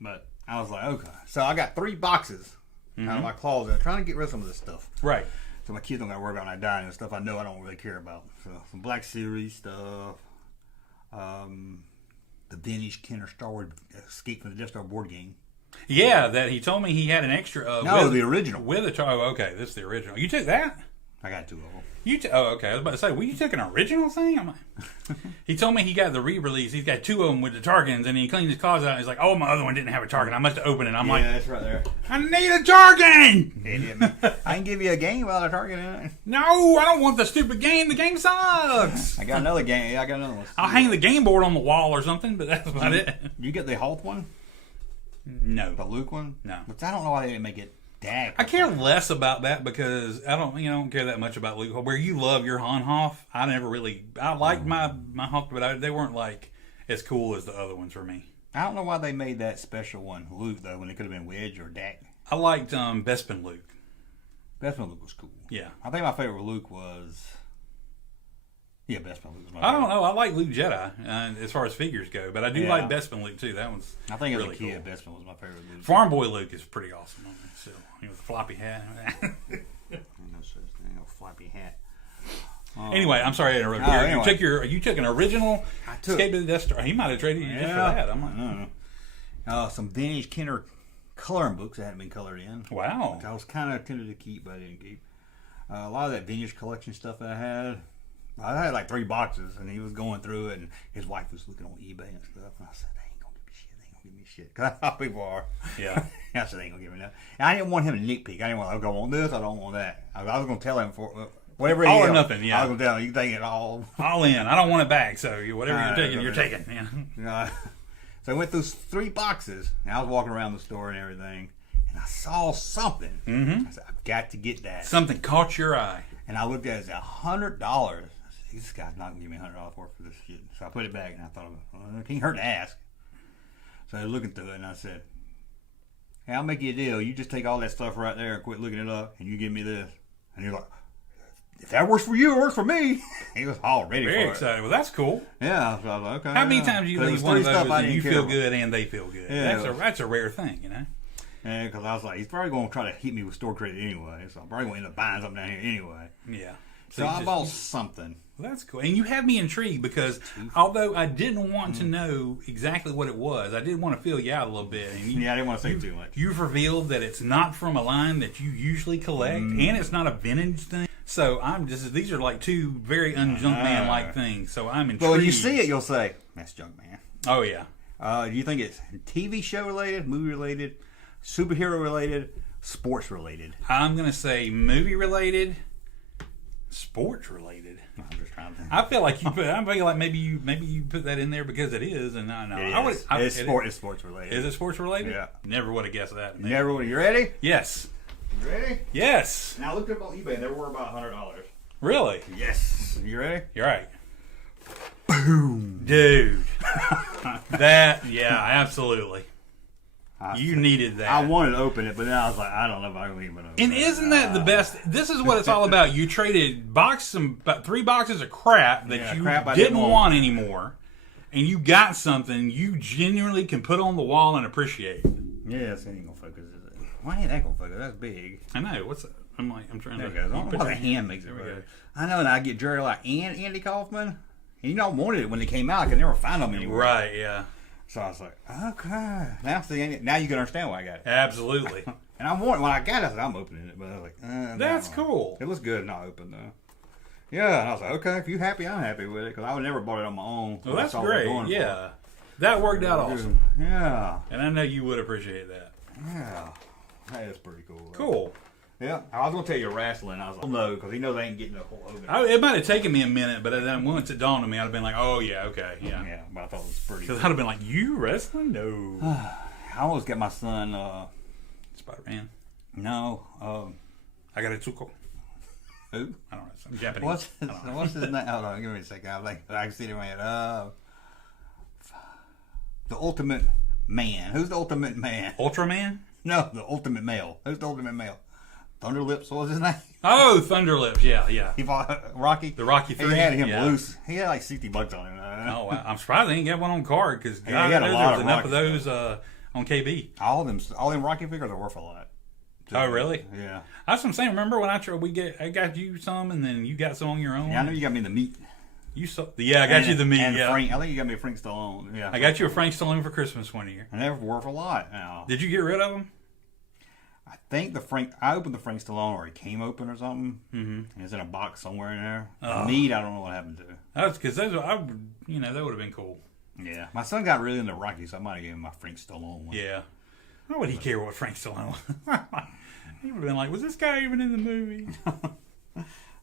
But I was like, okay. So I got 3 boxes out of my closet. I'm trying to get rid of some of this stuff. Right. So my kids don't got to worry about when I die and stuff I know I don't really care about. So some Black Series stuff. The vintage Kenner Star Wars Escape from the Death Star board game. Yeah, that he told me he had an extra. The original. With a okay, this is the original. You took that? I got 2 of them. Okay. I was about to say, well, you took an original thing? I'm like, he told me he got the re-release. He's got 2 of them with the Targans, and he cleaned his closet out. And he's like, oh, my other one didn't have a Targan. I must have opened it. I'm like, that's right there. I need a Targan! Idiot, I can give you a game without a Target in it. No, I don't want the stupid game. The game sucks. I got another game. Yeah, I got another one. I'll hang the game board on the wall or something, but that's about it. You get the Hoth one? No. The Luke one? No. But I don't know why they didn't make it Dak. I care less about that because I don't care that much about Luke. Where you love your Han Hoth, I never really. I liked my Hoth, but they weren't like as cool as the other ones for me. I don't know why they made that special one Luke though when it could have been Wedge or Dak. I liked Bespin Luke. Bespin Luke was cool. Yeah, I think my favorite Luke was. Yeah, Bespin Luke was my favorite. I don't know. I like Luke Jedi as far as figures go, but I do like Bespin Luke too. That one's. I think really as a kid, cool. Bespin was my favorite Luke. Farm Boy Luke is pretty awesome. So with the floppy hat. No such thing, no floppy hat. Anyway, I'm sorry I interrupted. Anyway. You took an original Escape to the Death Star. He might have traded you just for that. I'm like, some vintage Kenner coloring books that hadn't been colored in. Wow. Which I was kind of tempted to keep, but I didn't keep. A lot of that vintage collection stuff that I had like 3 boxes, and he was going through it, and his wife was looking on eBay and stuff, and I said, they ain't gonna give me shit, they ain't gonna give me shit, because that's how people are. Yeah. I said, they ain't gonna give me that. And I didn't want him to nitpick. I didn't want, okay, I want this, I don't want that. I was gonna tell him for whatever he all else, or nothing, yeah. I was gonna tell him, you can take it all. All in. I don't want it back, so whatever you're taking, you're taking. Yeah. So I went through 3 boxes, and I was walking around the store and everything, and I saw something. Mm-hmm. I said, I've got to get that. Something caught your eye. And I looked at it, it was $100. This guy's not gonna give me $100 for this shit. So I put it back and I thought, well, it can't hurt to ask. So I was looking through it and I said, hey, I'll make you a deal. You just take all that stuff right there and quit looking it up, and you give me this. And you're like, if that works for you, it works for me. He was all ready for it. Very excited. Well, that's cool. Yeah. So I was like, okay. How many times do you leave one of those and you feel good and they feel good? Yeah, that's a rare thing, you know? Yeah, because I was like, he's probably going to try to hit me with store credit anyway. So I'm probably going to end up buying something down here anyway. Yeah. So I bought something. Well, that's cool. And you have me intrigued because although I didn't want to know exactly what it was, I did want to feel you out a little bit. And I didn't want to say too much. You've revealed that it's not from a line that you usually collect, and it's not a vintage thing. So these are like 2 very un-Junkman-like things. So I'm intrigued. But when you see it, you'll say, that's Junkman. Oh, yeah. Do you think it's TV show related, movie related, superhero related, sports related? I'm going to say movie related, sports related. I'm just trying to think. I feel like maybe you put that in there because it is, and I know It's sports related. Is it sports related? Yeah. Never would have guessed that. Never would. You ready? Yes. You ready? Yes. Now I looked up on eBay and they were about $100. Really? Yes. You ready? You're right. Boom, dude. Absolutely. You needed that. I wanted to open it, but then I was like, I don't know if I can even open it. And isn't that the best? This is what it's all about. You traded about 3 boxes of crap that you didn't want anymore, and you got something you genuinely can put on the wall and appreciate. Yes, it ain't gonna focus, is it? Why ain't that gonna focus? That's big. I know. What's that? I'm trying there to. There it goes. I don't know why the hand makes it better. I know, and I get Jerry like Andy Kaufman. And I wanted it when they came out. I could never find them anywhere. Right, yeah. So I was like, okay. Now you can understand why I got it. Absolutely. And I wanted, when I got it, I said, I'm opening it. But I was like, that's cool. It was good not open, though. Yeah, and I was like, okay, if you're happy, I'm happy with it. Because I would never bought it on my own. Well, that's great. Yeah. That worked out awesome. Yeah. And I know you would appreciate that. Yeah. That is pretty cool. Cool. Yeah, I was going to tell you wrestling. I was like, no, because he knows I ain't getting a whole open. It might have taken me a minute, but then once it dawned on me, I'd have been like, oh, yeah, okay, yeah. Yeah, but I thought it was pretty Because I'd have been like, you wrestling? No. I almost got my son, Spider-Man. No. I got a Tsuko. Who? I don't know. Some Japanese. What's his name? Hold on, give me a second. I can see it in my head. The Ultimate Man. Who's the Ultimate Man? Ultraman? No, the Ultimate Male. Who's the Ultimate Male? Thunderlips, what was his name? Oh, Thunderlips, yeah. He fought Rocky? The Rocky 3. He had him loose. He had like $60 on him. Oh, wow. I'm surprised they didn't get one on card because he had a lot there's enough of those on KB. All them Rocky figures are worth a lot. Oh, really? Yeah. That's what I'm saying. Remember when I got you some, and then you got some on your own? Yeah, I know you got me the meat. I got you the meat. Yeah. Frank, I think you got me a Frank Stallone. Yeah. I got you a Frank Stallone for Christmas one year. And they're worth a lot now. Did you get rid of them? I think I opened the Frank Stallone, or it came open or something. Mm-hmm. And it's in a box somewhere in there. The meat, I don't know what happened to. That's because that would have been cool. Yeah. My son got really into Rocky, so I might have given him my Frank Stallone one. Yeah. Why would he care what Frank Stallone was? He would have been like, was this guy even in the movie?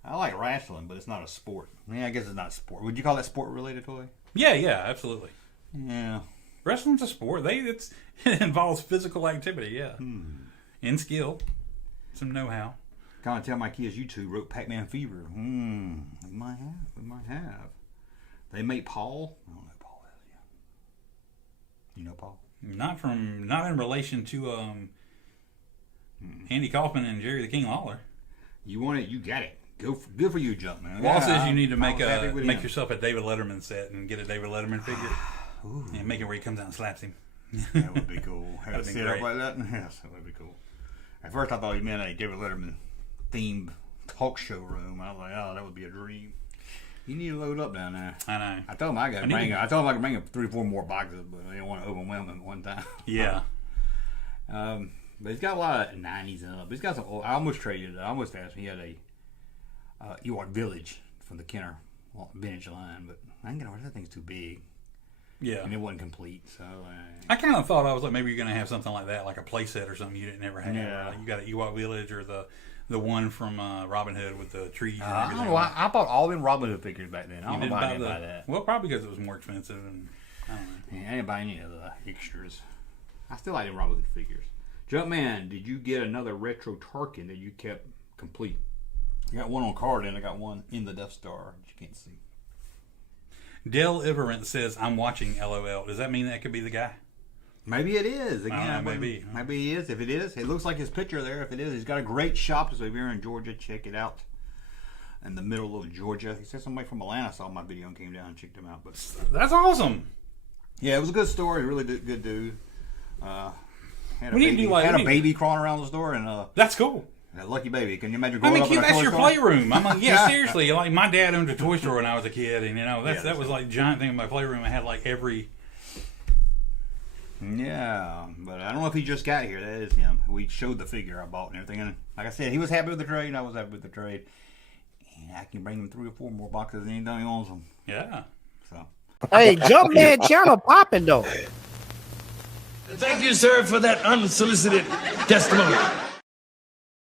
I like wrestling, but it's not a sport. Yeah, I guess it's not a sport. Would you call that sport-related toy? Yeah, absolutely. Yeah. Wrestling's a sport. It involves physical activity, yeah. And skill. Some know-how. Kind of tell my kids you two wrote Pac-Man Fever. We might have. They make Paul. I don't know who Paul is. Yeah. You know Paul? Not in relation to Andy Kaufman and Jerry the King Lawler. You want it, you got it. Good for you, Junkman. Wall says you need to make yourself a David Letterman set and get a David Letterman figure. And make it where he comes out and slaps him. That would be cool. That'd be great. Like that? Yes, that would be cool. At first I thought he meant a David Letterman themed talk show room. I was like, oh, that would be a dream. You need to load up down there. I know. I told him I could bring up 3 or 4 more boxes, but I didn't want to overwhelm him at one time. Yeah. But he's got a lot of 90s and up. He's got some old. I almost traded it. I almost asked him. He had a Ewok Village from the Kenner vintage line, but I didn't get it. That thing's too big. Yeah. And it wasn't complete. So I kind of thought, I was like, maybe you're going to have something like that, like a play set or something you didn't ever have. Yeah. Like you got an Ewok Village or the one from Robin Hood with the trees and I everything. don't know why. I bought all them Robin Hood figures back then. I don't know why I didn't buy that. Well, probably because it was more expensive. And I don't know. Yeah, I didn't buy any of the extras. I still like them Robin Hood figures. Junkman, did you get another retro Tarkin that you kept complete? I got one on card and I got one in the Death Star that you can't see. Dale Iverent says, I'm watching LOL. Does that mean that could be the guy? Maybe it is. Again, maybe. Maybe he is. If it is, it looks like his picture there. If it is, he's got a great shop. So if you're in Georgia, check it out. In the middle of Georgia. He said somebody from Atlanta saw my video and came down and checked him out. But that's awesome. Yeah, it was a good story. Really good dude. Had a baby crawling around the store, and that's cool. A lucky baby. Can you imagine? That's your playroom. I'm like, yeah, seriously. Like my dad owned a toy store when I was a kid, and that was like a giant thing in my playroom. I had like every. Yeah, but I don't know if he just got here. That is him. We showed the figure I bought and everything, and like I said, he was happy with the trade. And I was happy with the trade, and I can bring him 3 or 4 more boxes anytime he wants them. Yeah. So. Hey, Junkman channel popping though. Thank you, sir, for that unsolicited testimony.